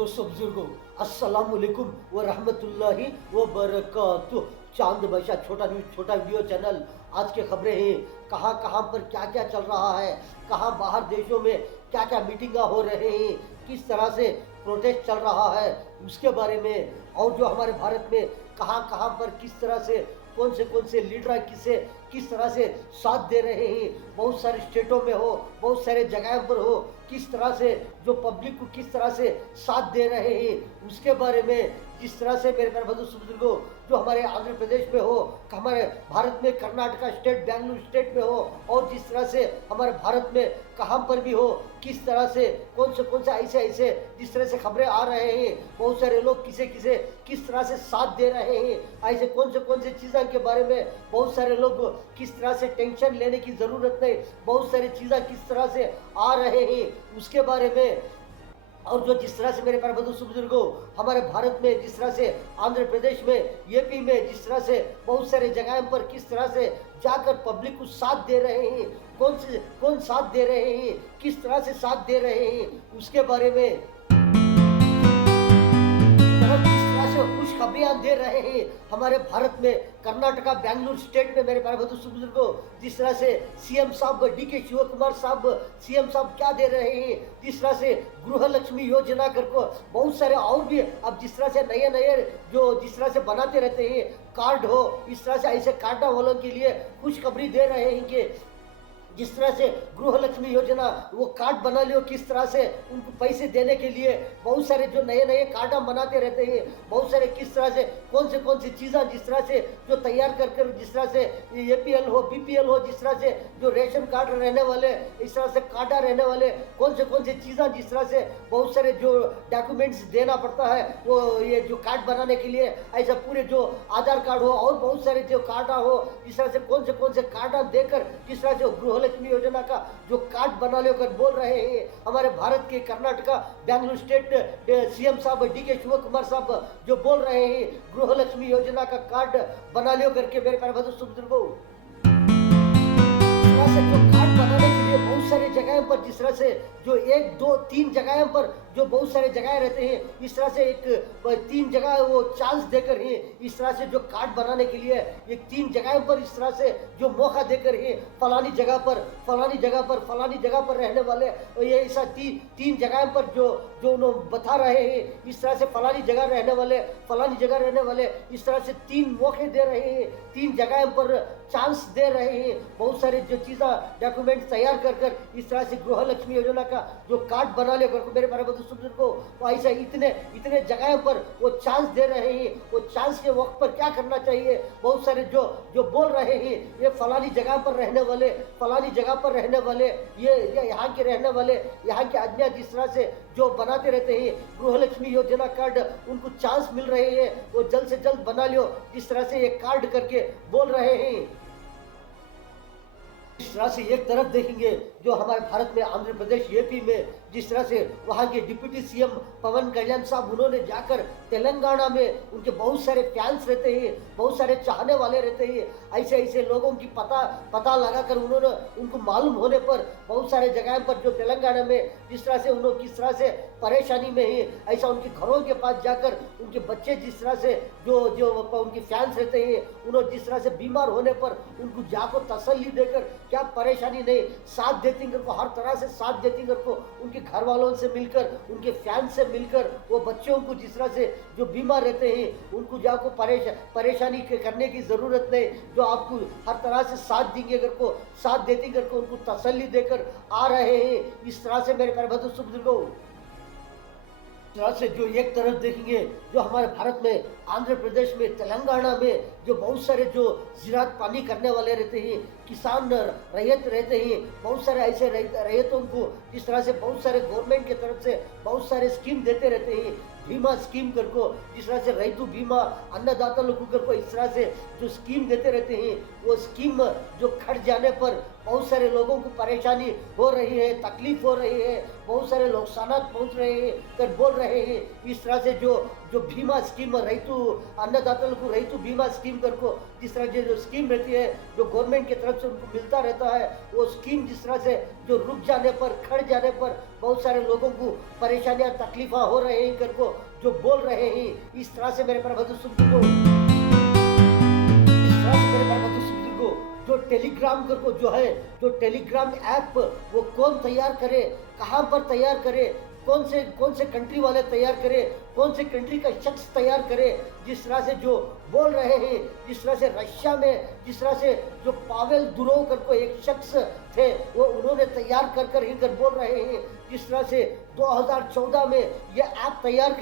दोस्तों बुजुर्गों, अस्सलाम वालेकुम व रहमतुल्लाहि व बरकातुहू। चांद बशा छोटा न्यूज छोटा वीडियो चैनल। आज की खबरें हैं, कहाँ कहाँ पर क्या क्या चल रहा है, कहाँ बाहर देशों में क्या क्या मीटिंगा हो रहे हैं, किस तरह से प्रोटेस्ट चल रहा है उसके बारे में, और जो हमारे भारत में कहाँ कहाँ पर किस तरह से कौन से लीडर किस तरह से साथ दे रहे हैं, बहुत सारे स्टेटों में हो, बहुत सारे जगह पर हो, किस तरह से जो पब्लिक को किस तरह से साथ दे रहे हैं उसके बारे में। जिस तरह से मेरे प्यारे बुजुर्गों, जो हमारे आंध्र प्रदेश में हो, हमारे भारत में कर्नाटका स्टेट, बेंगलुरु स्टेट में हो, और जिस तरह से हमारे भारत में कहाँ पर भी हो, किस तरह से कौन से ऐसे जिस तरह से खबरें आ रहे हैं, बहुत सारे लोग किस तरह से साथ दे रहे हैं, ऐसे कौन से चीज़ों के बारे में बहुत सारे लोग किस तरह से टेंशन लेने की ज़रूरत नहीं, बहुत सारी चीज़ें किस तरह से आ रहे हैं उसके बारे में। और जो जिस तरह से मेरे प्यारे बुजुर्गों, हमारे भारत में जिस तरह से आंध्र प्रदेश में, यूपी में जिस तरह से बहुत सारे जगह पर किस तरह से जाकर पब्लिक को साथ दे रहे हैं, कौन साथ दे रहे हैं, किस तरह से साथ दे रहे हैं उसके बारे में। खुशखबरियां दे रहे हैं हमारे भारत में कर्नाटका बेंगलुरु स्टेट में मेरे प्यारे बुजुर्गों, जिस तरह से सीएम साहब डीके शिव कुमार साहब सीएम साहब क्या दे रहे हैं, जिस तरह से गृह लक्ष्मी योजना करको बहुत सारे और भी अब जिस तरह से नए जो जिस तरह से बनाते रहते हैं कार्ड हो, इस तरह से ऐसे कार्ड वालों के लिए खुशखबरी दे रहे हैं कि जिस तरह से गृह लक्ष्मी योजना वो कार्ड बना लियो, किस तरह से उनको पैसे देने के लिए बहुत सारे जो नए कार्ड हम बनाते रहते हैं, बहुत सारे किस तरह से कौन सी चीज़ें जिस तरह से जो तैयार कर जिस तरह से एपीएल हो, बीपीएल हो, जिस तरह से जो रेशन कार्ड रहने वाले, इस तरह से कार्डा रहने वाले, कौन से चीज़ें जिस तरह से बहुत सारे जो डॉक्यूमेंट्स देना पड़ता है वो ये जो कार्ड बनाने के लिए, ऐसा पूरे जो आधार कार्ड हो और बहुत सारे जो कार्ड हो, इस तरह से कौन से कार्ड देकर जिस तरह से गृह लक्ष्मी योजना का जो कार्ड बना लेकर बोल रहे हैं हमारे भारत के कर्नाटका बेंगलुरु स्टेट सीएम साहब डीके शिव कुमार साहब जो बोल रहे हैं गृह लक्ष्मी योजना का कार्ड बना लियो करके। मेरे प्यारे बुजुर्गों, से जो कार्ड बनाने के लिए बहुत सारे जगह पर जिस तरह से जो 1 2 3 जगह पर जो बहुत सारे जगह रहते हैं, इस तरह से एक 3 जगह वो चांस देकर ही इस तरह से जो कार्ड बनाने के लिए एक 3 जगह पर इस तरह से जो मौका देकर ही फलानी जगह पर रहने वाले ये ऐसा 3 जगह पर जो उन्होंने बता रहे हैं, इस तरह से फलानी जगह रहने वाले इस तरह से 3 मौके दे रहे हैं, 3 जगह पर चांस दे रहे हैं, बहुत सारे जो चीज़ें डॉक्यूमेंट तैयार कर इस तरह से गृह लक्ष्मी योजना का जो कार्ड बना ले कर मेरे प्यारे बुजुर्गों को ऐसा इतने जगह पर वो चांस दे रहे हैं। वो चांस के वक्त पर क्या करना चाहिए, बहुत सारे जो बोल रहे हैं ये फलानी जगह पर रहने वाले ये यहाँ के रहने वाले, यहाँ के आदमी जिस तरह से जो बनाते रहते हैं गृह लक्ष्मी योजना कार्ड, उनको चांस मिल रहे हैं, वो जल्द से जल्द बना लियो, जिस तरह से ये कार्ड करके बोल रहे हैं। इस तरह से एक तरफ देखेंगे जो हमारे भारत में आंध्र प्रदेश यूपी में जिस तरह से वहाँ के डिप्टी सीएम पवन कल्याण साहब उन्होंने जाकर तेलंगाना में उनके बहुत सारे फैंस रहते हैं, बहुत सारे चाहने वाले रहते हैं, ऐसे लोगों की पता लगाकर उन्होंने उनको मालूम होने पर बहुत सारे जगह पर जो तेलंगाना में जिस तरह से उन्होंने किस तरह से परेशानी में ही ऐसा उनके घरों के पास जाकर उनके बच्चे जिस तरह से जो उनके फैंस रहते हैं उन्होंने जिस तरह से बीमार होने पर उनको जाकर तसल्ली देकर क्या परेशानी नहीं साथ देती को हर तरह से साथ देती को उनके घर वालों से मिलकर उनके फैंस से मिलकर वो बच्चों को जिस तरह से जो बीमार रहते हैं उनको जाको परेशानी करने की ज़रूरत नहीं, जो आपको हर तरह से साथ देंगे अगर को साथ देती करके उनको तसल्ली देकर आ रहे हैं। इस तरह से मेरे प्यारे बुजुर्गों, तरह से जो एक तरफ देखेंगे जो हमारे भारत में आंध्र प्रदेश में तेलंगाना में जो बहुत सारे जो ज़राअत पानी करने वाले रहते हैं, किसान रैयत रहते हैं, बहुत सारे ऐसे रैयतों को जिस तरह से बहुत सारे गवर्नमेंट की तरफ से बहुत सारे स्कीम देते रहते हैं, बीमा स्कीम करको जिस तरह से रैतु बीमा अन्नदाता लोगों को इस तरह से जो स्कीम देते रहते हैं, वो स्कीम जो खट जाने पर बहुत सारे लोगों को परेशानी हो रही है, तकलीफ हो रही है, बहुत सारे नुकसानात पहुंच रहे हैं कर बोल रहे हैं। इस तरह से जो जो बीमा स्कीम రైతు अन्नदातలకు రైతు बीमा स्कीम करको जिस तरह से जो स्कीम रहती है जो गवर्नमेंट की तरफ से उनको मिलता रहता है, वो स्कीम जिस तरह से जो रुक जाने पर खड़ जाने पर बहुत सारे लोगों को परेशानियां तकलीफा हो रहे हैं करको जो बोल रहे हैं। इस तरह से मेरे पर जो टेलीग्राम करको जो है जो टेलीग्राम ऐप वो कौन तैयार करे, कहाँ पर तैयार करे, कौन से कंट्री वाले तैयार करे, कौन से कंट्री का शख्स तैयार करे। जिस तरह से जो बोल रहे हैं, जिस तरह से रशिया में जिस तरह से जो पावेल दुरोव करको एक शख्स थे वो उन्होंने तैयार कर ही कर बोल रहे हैं। जिस तरह से 2014 में ये ऐप तैयार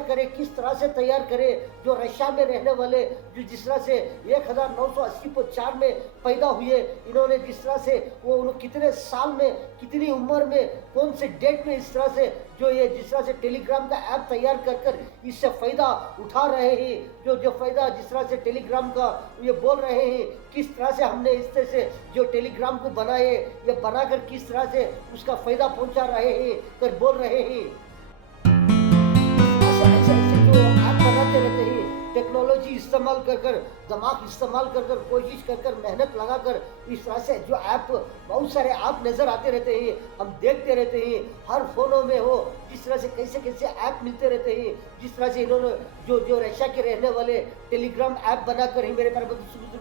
करे, किस तरह से तैयार करे जो रशिया में रहने वाले जो जिस तरह से 1980 में पैदा हुए, इन्होंने जिस तरह से वो कितने साल में कितनी उम्र में कौन से डेट में इस तरह से जो ये जिस तरह से टेलीग्राम का ऐप तैयार कर इससे फ़ायदा उठा रहे हैं। जो फ़ायदा जिस तरह से टेलीग्राम का ये बोल रहे हैं, किस तरह से हमने इस तरह से जो टेलीग्राम को बनाए ये बनाकर किस तरह से उसका फ़ायदा पहुंचा रहे हैं कर बोल रहे हैं। ऐसे जो ऐप बनाते रहते हैं, टेक्नोलॉजी इस्तेमाल कर दिमाग इस्तेमाल कर कोशिश कर मेहनत लगाकर इस तरह से जो ऐप बहुत सारे ऐप नज़र आते रहते हैं, हम देखते रहते हैं हर फोनों में हो। जिस तरह से कैसे ऐप मिलते रहते हैं, जिस तरह से इन्होंने जो रशिया के रहने वाले टेलीग्राम ऐप बनाकर ही मेरे पास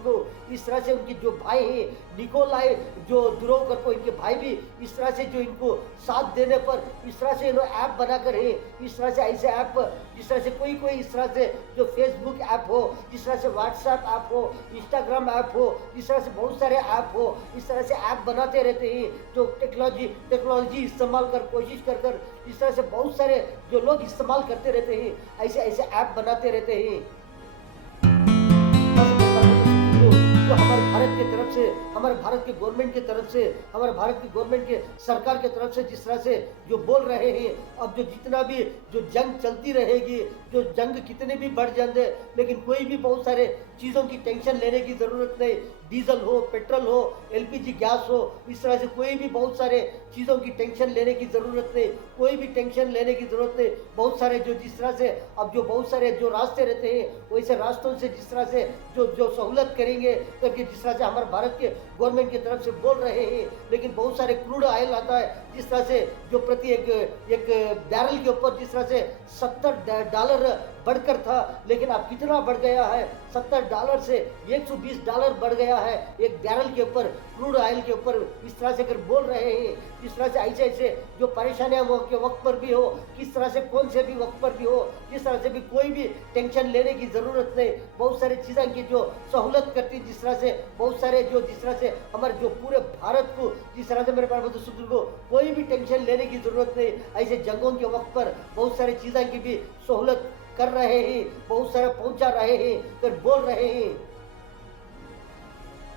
को इस तरह से उनके जो भाई हैं निकोलाई जो दुरोव करको इनके भाई भी इस तरह से जो इनको साथ देने पर इस तरह से इन्होंने ऐप बनाकर है। इस तरह से ऐसे ऐप जिस तरह से कोई इस तरह से जो फेसबुक ऐप हो, जिस तरह से व्हाट्सएप ऐप हो, इंस्टाग्राम ऐप हो, इस तरह से बहुत सारे ऐप हो, इस तरह से ऐप बनाते रहते हैं जो टेक्नोलॉजी इस्तेमाल कर कोशिश कर इस तरह से बहुत सारे जो लोग इस्तेमाल करते रहते हैं, ऐसे ऐप बनाते रहते हैं। जो हमारे भारत की तरफ से, हमारे भारत के गवर्नमेंट की तरफ से, हमारे भारत की गवर्नमेंट के सरकार की तरफ से जिस तरह से जो बोल रहे हैं, अब जो जितना भी जो जंग चलती रहेगी, जो जंग कितने भी बढ़ जाते, लेकिन कोई भी बहुत सारे चीज़ों की टेंशन लेने की ज़रूरत नहीं। डीजल हो, पेट्रोल हो, एलपीजी गैस हो, इस तरह से कोई भी बहुत सारे चीज़ों की टेंशन लेने की ज़रूरत नहीं, कोई भी टेंशन लेने की ज़रूरत नहीं। बहुत सारे जो जिस तरह से अब जो बहुत सारे जो रास्ते रहते हैं वैसे रास्तों से जिस तरह से जो सहूलत करेंगे करके जिस तरह से हमारे भारत के गवर्नमेंट की तरफ से बोल रहे हैं। लेकिन बहुत सारे क्रूड ऑयल आता है जिस तरह से जो प्रति एक बैरल के ऊपर जिस तरह से $70 बढ़कर था, लेकिन अब कितना बढ़ गया है, $70 से $120 बढ़ गया है एक बैरल के ऊपर, क्रूड ऑयल के ऊपर। इस तरह से अगर बोल रहे हैं, जिस तरह से ऐसे जो परेशानियां वो के वक्त पर भी हो, किस तरह से कौन से भी वक्त पर भी हो, जिस तरह से भी कोई भी टेंशन लेने की ज़रूरत नहीं। बहुत सारी चीज़ें की जो सहूलत करती, जिस तरह से बहुत सारे जो जिस तरह से हमारे जो पूरे भारत को जिस तरह से मेरे पास को कोई भी टेंशन लेने की ज़रूरत नहीं। ऐसे जंगों के वक्त पर बहुत सारी चीज़ें की भी सहूलत कर रहे हैं, बहुत सारा पहुंचा रहे हैं, कर बोल रहे हैं।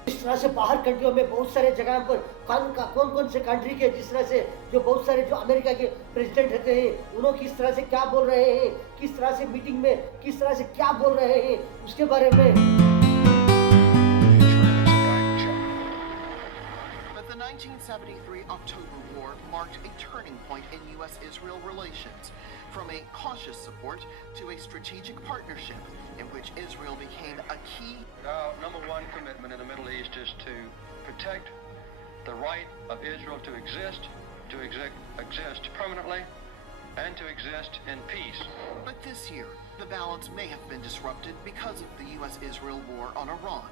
इस तरह से बाहर कंट्रियों में बहुत सारे जगह पर कौन से कंट्री के जिस तरह से जो बहुत सारे जो अमेरिका के प्रेसिडेंट रहते हैं उन्होंने किस तरह से क्या बोल रहे हैं, किस तरह से मीटिंग में किस तरह से क्या बोल रहे हैं उसके बारे में। The 1973 October War marked a turning point in U.S.-Israel relations, from a cautious support to a strategic partnership in which Israel became a key. Our number one commitment in the Middle East is to protect the right of Israel to exist permanently, and to exist in peace. But this year, the balance may have been disrupted because of the U.S.-Israel war on Iran.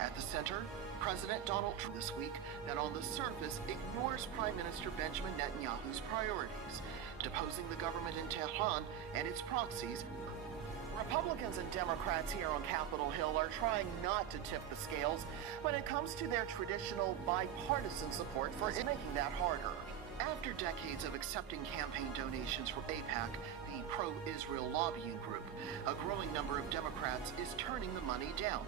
At the center, President Donald Trump this week that on the surface ignores Prime Minister Benjamin Netanyahu's priorities, deposing the government in Tehran and its proxies. Republicans and Democrats here on Capitol Hill are trying not to tip the scales when it comes to their traditional bipartisan support for making that harder. After decades of accepting campaign donations from AIPAC, the pro-Israel lobbying group, a growing number of Democrats is turning the money down.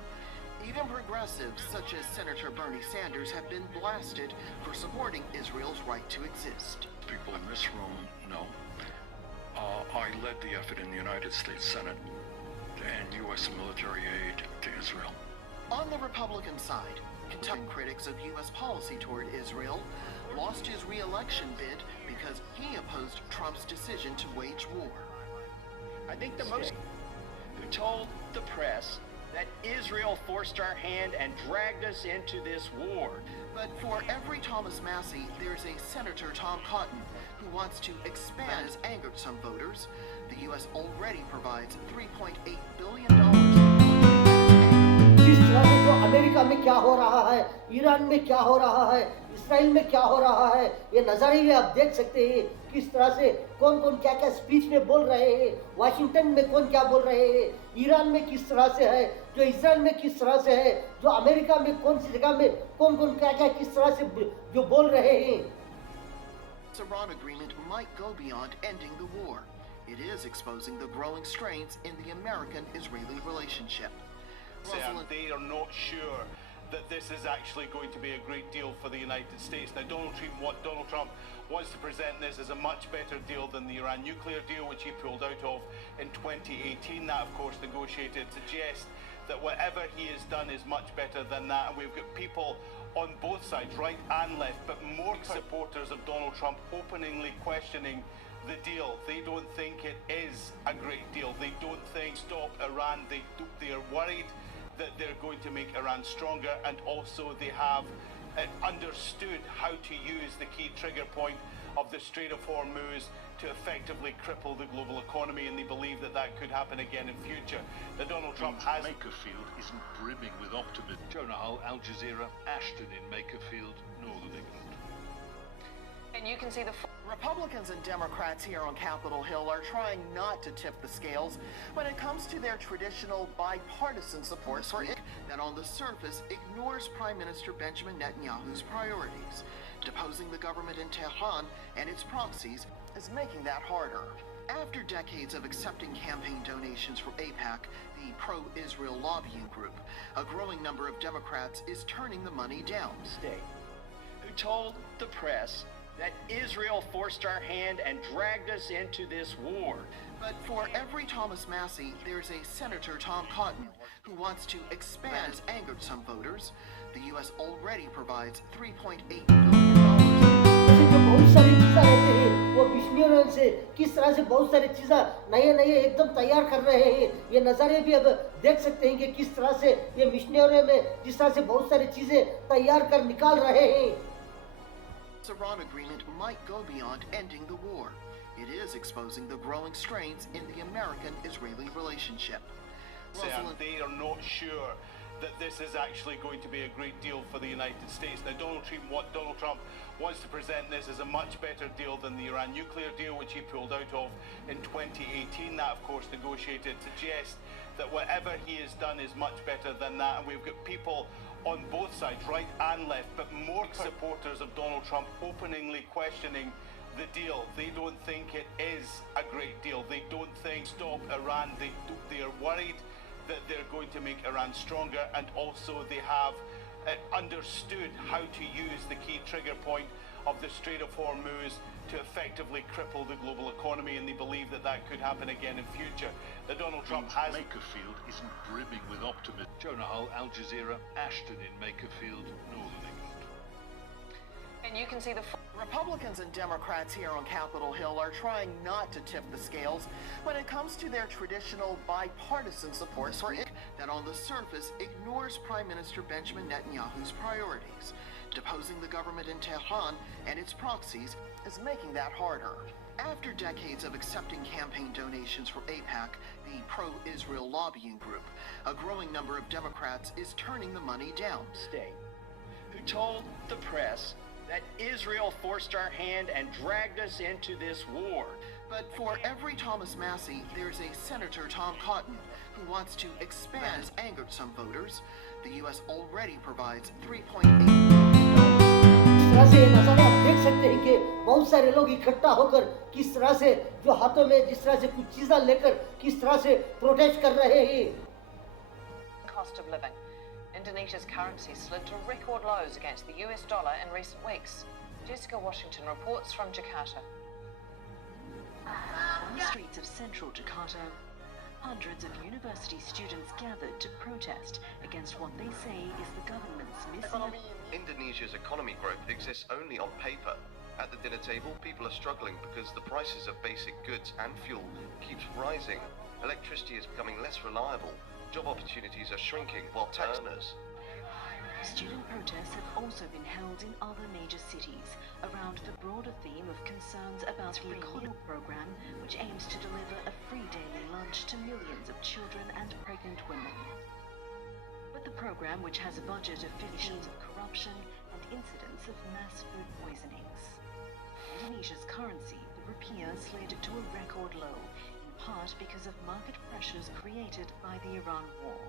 Even progressives such as Senator Bernie Sanders have been blasted for supporting Israel's right to exist. People in this room know I led the effort in the United States Senate and U.S. military aid to Israel. On the Republican side, Kentucky critics of U.S. policy toward Israel lost his re-election bid because he opposed Trump's decision to wage war. I think the most who told the press that Israel forced our hand and dragged us into this war. But for every Thomas Massey, there's a Senator Tom Cotton who wants to expand has angered some voters. The U.S. already provides $3.8 billion. जिस तरह से जो America में क्या हो रहा है, Iran में क्या हो रहा है, इसराइल में क्या हो रहा है, ये नज़ारे में आप देख सकते हैं किस तरह से कौन कौन क्या क्या स्पीच में बोल रहे हैं, वाशिंगटन में कौन क्या बोल रहे हैं, ईरान में किस तरह से है, जो इसराइल में किस तरह से है, जो अमेरिका में कौन सी जगह में कौन कौन क्या क्या किस तरह से जो बोल रहे हैं. The Iran agreement might go beyond ending the war. It is exposing the growing strains in the American-Israeli relationship. They are not sure that this is actually going to be a great deal for the United States. Now, Donald Trump wants to present this as a much better deal than the Iran nuclear deal, which he pulled out of in 2018. That, of course, negotiated, suggests that whatever he has done is much better than that. And we've got people on both sides, right and left, but more supporters of Donald Trump openly questioning the deal. They don't think it is a great deal. They don't think stop Iran. They are worried that they're going to make Iran stronger, and also they have understood how to use the key trigger point of the Strait of Hormuz to effectively cripple the global economy, and they believe that that could happen again in future. That Donald Trump has... Makerfield isn't brimming with optimism. Jonah Hull, Al Jazeera, Ashton in Makerfield, Northern England. And you can see the... Republicans and Democrats here on Capitol Hill are trying not to tip the scales when it comes to their traditional bipartisan support for it that on the surface ignores Prime Minister Benjamin Netanyahu's priorities. Deposing the government in Tehran and its proxies is making that harder. After decades of accepting campaign donations for AIPAC, the pro-Israel lobbying group, a growing number of Democrats is turning the money down. State who told the press that Israel forced our hand and dragged us into this war. But for every Thomas Massey, there's a Senator Tom Cotton who wants to expand. That has angered some voters. The U.S. already provides $3.8 billion. जो बहुत सारी चीज़ें रहते हैं वो मिशनरियों से किस तरह से बहुत सारी चीज़ें नए एकदम तैयार कर रहे हैं. ये नज़ारे भी अब देख सकते हैं कि किस तरह से ये मिशनरियों में जिस तरह से बहुत सारी चीज़ें तैयार कर निकाल रहे हैं. The Iran agreement might go beyond ending the war. It is exposing the growing strains in the American-Israeli relationship. They are not sure that this is actually going to be a great deal for the United States. Now, Donald Trump wants to present this as a much better deal than the Iran nuclear deal, which he pulled out of in 2018. That, of course, negotiated, suggests that whatever he has done is much better than that. And we've got people on both sides, right and left, but more supporters of Donald Trump openly questioning the deal. They don't think it is a great deal. They don't think stop Iran. They are worried that they're going to make Iran stronger, and also they have understood how to use the key trigger point of the Strait of Hormuz to effectively cripple the global economy, and they believe that that could happen again in future. That Donald Trump has... Makerfield isn't brimming with optimism. Jonah Hull, Al Jazeera, Ashton in Makerfield, Northern England. And you can see the... Republicans and Democrats here on Capitol Hill are trying not to tip the scales when it comes to their traditional bipartisan support for it that on the surface ignores Prime Minister Benjamin Netanyahu's priorities. Deposing the government in Tehran and its proxies is making that harder. After decades of accepting campaign donations for AIPAC, the pro-Israel lobbying group, a growing number of Democrats is turning the money down. State who told the press that Israel forced our hand and dragged us into this war. But for every Thomas Massey, there's a Senator Tom Cotton who wants to expand. That has angered some voters. The U.S. already provides $3.8 billion. इस तरह से नज़ारे आप देख सकते हैं कि बहुत सारे लोग इकट्ठा होकर किस तरह से जो हाथों में जिस तरह से कुछ चीज़ें लेकर किस तरह से प्रोटेस्ट कर रहे हैं. Cost of living. Indonesia's currency slid to record lows against the US dollar in recent weeks. Jessica Washington reports from Jakarta. On the streets of central Jakarta, Hundreds of university students gathered to protest against what they say is the government's missing. Indonesia's economy growth exists only on paper. At the dinner table, people are struggling because the prices of basic goods and fuel keeps rising. Electricity is becoming less reliable. Job opportunities are shrinking while tax earners. Student protests have also been held in other major cities around the broader theme of concerns about the economy program, which aims to deliver a free daily lunch to millions of children and pregnant women. But the program, which has a budget of $15 of corruption and incidents of mass food poisonings. Indonesia's currency, the rupiah, slid to a record low, in part because of market pressures created by the Iran war.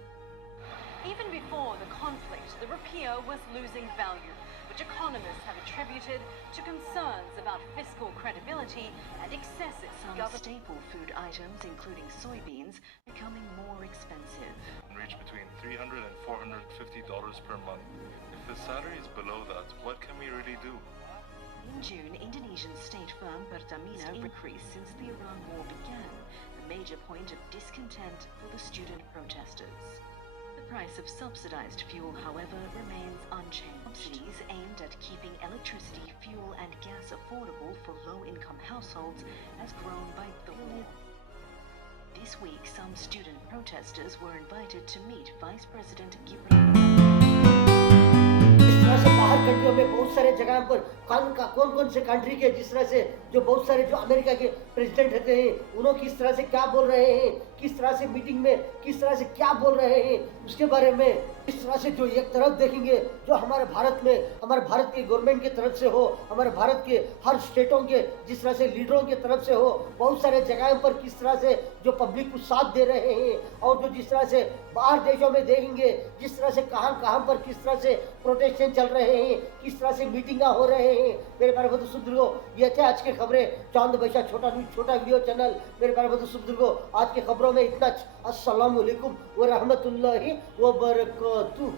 Even before the conflict, the rupiah was losing value, which economists have attributed to concerns about fiscal credibility and excessive Some staple food items, including soybeans, becoming more expensive. Reach between $300 and $450 per month. If the salary is below that, what can we really do? In June, Indonesian state firm Pertamina increased since the Iran war began, a major point of discontent for the student protesters. The price of subsidized fuel, however, remains unchanged. Subsidies aimed at keeping electricity, fuel, and gas affordable for low-income households has grown by billions. This week, some student protesters were invited to meet Vice President Gibran. इस तरह से बाहर कंट्रियों में बहुत सारे जगह पर कौन से कंट्री के जिस तरह से जो बहुत सारे जो अमेरिका के प्रेसिडेंट रहते हैं उन्होंने किस तरह से क्या बोल रहे हैं, किस तरह से मीटिंग में किस तरह से क्या बोल रहे हैं, उसके बारे में इस तरह से जो एक तरफ देखेंगे जो हमारे भारत में हमारे भारत के गवर्नमेंट की तरफ से हो, हमारे भारत के हर स्टेटों के जिस तरह से लीडरों की तरफ से हो, बहुत सारे जगहों पर किस तरह से जो पब्लिक को साथ दे रहे हैं और जो जिस तरह से बाहर देशों में देखेंगे जिस तरह से कहां पर किस तरह से प्रोटेक्शन चल रहे हैं, किस तरह से मीटिंग हो रहे हैं। मेरे प्यारे बंधु सुबुजुर्गों, ये थे आज की खबरें चांद बैशा छोटा न्यूज छोटा वीडियो चैनल। मेरे प्यारे बंधु सुबुजुर्गों, आज की खबरों में इतना। अस्सलाम वालेकुम व रहमतुल्लाहि व बरकातुहू।